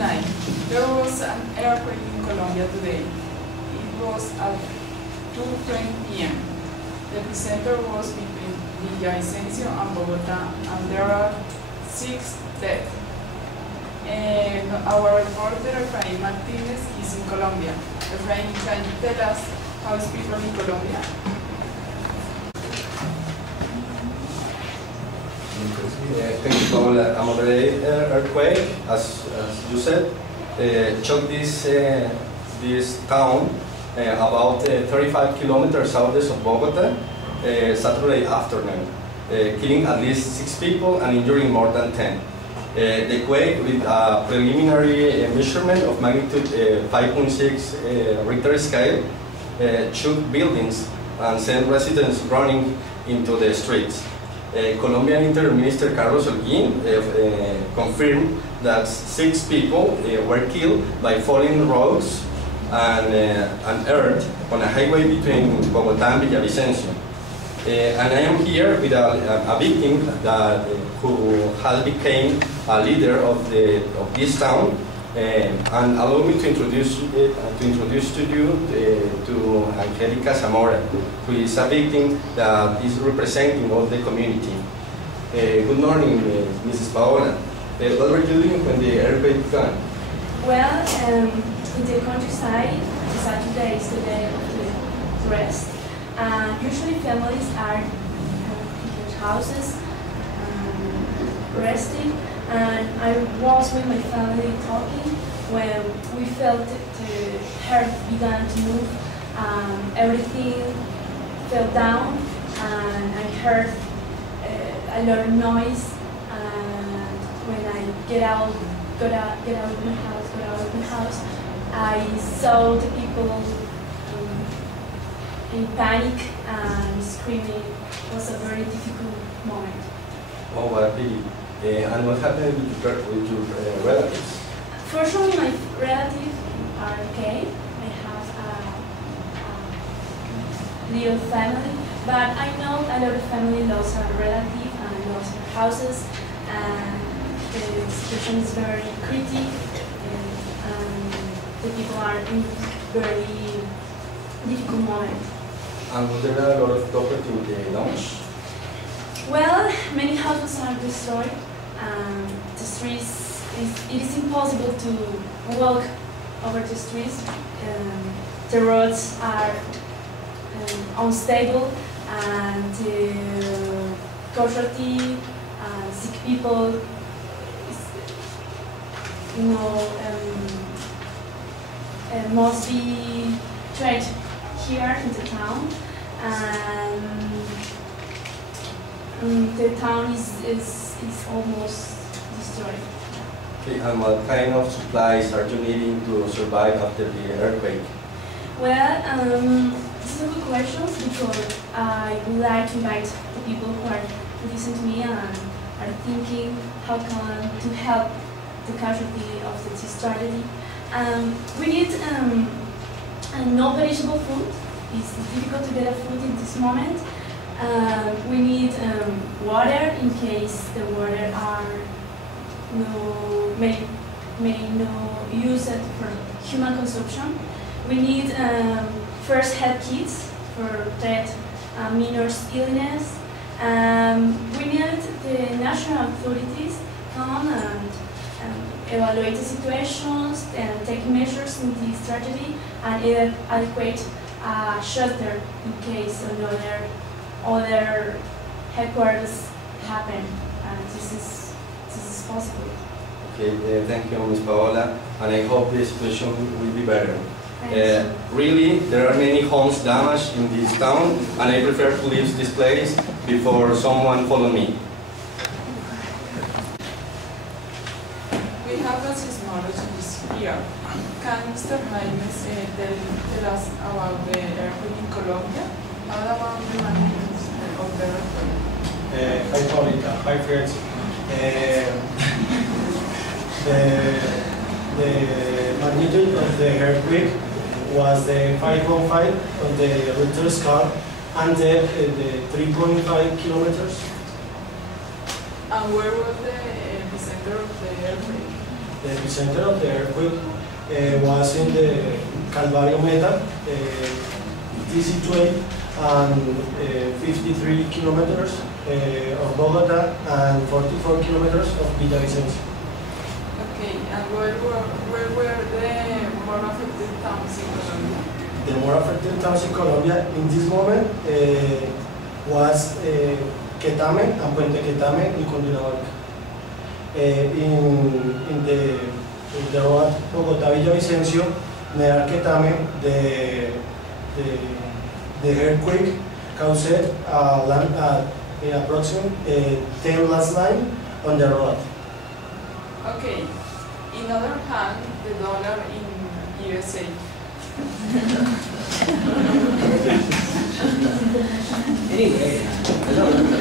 9. There was an earthquake in Colombia today. It was at 2:20 p.m. The epicenter was between Villavicencio and Bogota, and there are 6 dead. And our reporter, Efraín Martinez, is in Colombia. Efraín, can you tell us how is people in Colombia? Thank you, Paola. A moderate earthquake, as you said, shook this town about 35 kilometers southeast of Bogota Saturday afternoon, killing at least 6 people and injuring more than 10. The quake, with a preliminary measurement of magnitude 5.6 Richter scale, shook buildings and sent residents running into the streets. Colombian Interior Minister Carlos Holguín confirmed that 6 people were killed by falling rocks and earth on a highway between Bogotá and Villavicencio. And I am here with a victim who has become a leader of this town. And allow me to introduce to you to Angelica Zamora, who is a victim that is representing all the community. Good morning, Mrs. Paola. What were you doing when the earthquake began? Well, in the countryside, Saturday is the day of the rest. Usually families are in their houses resting. And I was with my family talking when we felt the earth began to move. Everything fell down, and I heard a lot of noise. And when I got out of the house, I saw the people in panic and screaming. It was a very difficult moment. Oh, what a pity. And what happened with your relatives? Fortunately, my relatives are okay. I have a little family, but I know a lot of family lost a relative and lost their houses, and the situation is very critical, and the people are in very difficult moment. And was there a lot of property with the damage? Well, many houses are destroyed. The streets, it is impossible to walk over the streets. The roads are unstable, and the casualty, sick people, must be treated here in the town. And the town is almost destroyed. Okay, and what kind of supplies are you needing to survive after the earthquake? Well, this is a good question, because I would like to invite the people who are listening to me and are thinking how can to help the casualty of this tragedy. We need non-perishable food. It's difficult to get a food in this moment. We need water in case the water may no use it for human consumption. We need first aid kits for that minors' illness. We need the national authorities come and evaluate the situations and take measures in this tragedy and adequate shelter in case other headquarters happen, and this is possible. Okay, thank you, Ms. Paola, and I hope the situation will be better. You. Really, there are many homes damaged in this town, and I prefer to leave this place before someone follow me. We have a seismologist here. Can Mr. Jaimes tell us about the earthquake in Colombia? How about the magnitude of the earthquake? Hi, Paulita. Hi, friends. The magnitude of the earthquake was the 5.5 on the Richter scale, and the 3.5 kilometers. And where was the epicenter of the earthquake? The epicenter of the earthquake was in the Calvario Meta, it is situated and 53 kilometers of Bogota and 44 kilometers of Villavicencio. Okay, and where were the more affected towns in Colombia? The more affected towns in Colombia in this moment was Quetame and Puente Quetame y Cundinamarca. In the road Bogotá-Villavicencio, near Quetame, the earthquake caused approximately 10 landslide on the road. Okay, in other hand, the dollar in USA. Anyway, I don't know.